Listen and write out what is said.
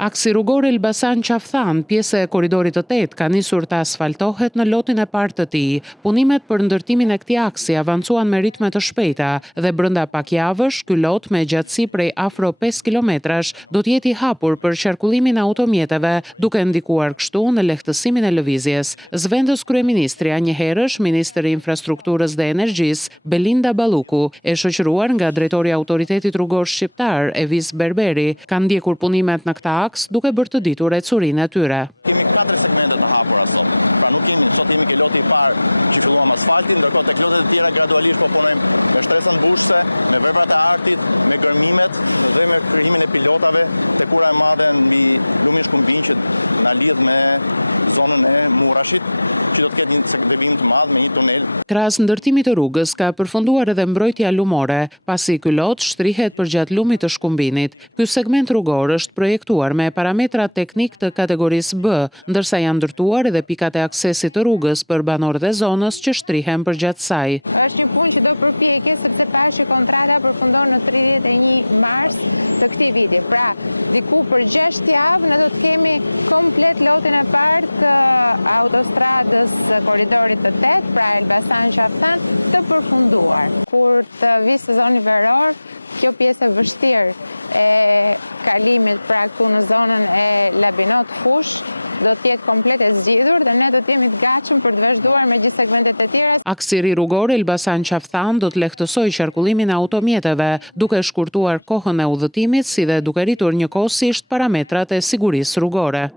Aksi rrugor Elbasan Qafthan, pjesë e korridorit të 8, ka nisur të asfaltohet në lotin e parë të tij. Punimet për ndërtimin e këtij aksi avancuan me ritme të shpejta dhe brenda pak javësh, ky lot me gjatësi prej afro 5 kilometrash do të jetë i hapur për qarkullimin e automjeteve, duke ndikuar kështu në lehtësimin e lëvizjes. Zvendos kryeministri, njëherësh ministri i infrastrukturës dhe energjisë, Belinda Balluku, e shoqëruar nga drejtori i autoritetit rrugor shqiptar, Evis Berberi, kanë ndjekur punimet në këtë duke bërë të ditur ecurinë e tyre. Kemi 4 segmente të hapura sot. Pra nuk kemi, sot jemi ke loti i parë që filluam asfaltin, ndërkohë tek lotet e tjera gradualisht po punojmë me shtresën mbushëse, me veprat e artit, me gërmimet dhe me krijimin e pilotave tek ura e madhe mbi lumin Shkumbin që na lidh me zonën e Murrashit, që do të ketë një devijim të madh me një tunel. Krahas ndërtimit të rrugës ka përfunduar edhe mbrojtja lumore, pasi ky lot shtrihet përgjatë lumit të Shkumbinit. Ky segment rrugor është projektuar me parametra teknik të kategorisë B, ndërsa janë ndërtuar edhe pikat e aksesit të rrugës për banorët e zonës që shtrihen përgjatë saj. Është një punë që do përpjekje sepse pash që kontrata përfundon në 31 mars të këtij viti. Pra, diku për 6 javë ne do të kemi komplet lotin e parë të autostradës korridorit të 8, pra Elbasan Qafthan, të përfunduar. Kur të vi sezoni veror, kjo pjesë e vështirë e kalimit pra këtu në zonën e Labinot Fush do të jetë komplet e zgjidhur dhe ne do të jemi të gatshëm për të vazhduar me gjithë segmentet e tjera. Aksi i ri rrugor Elbasan Qafthan do të lehtësojë qarkullimin e automjeteve, duke shkurtuar kohën e udhëtimit si dhe duke rritur njëkohësisht parametrat e sigurisë rrugore.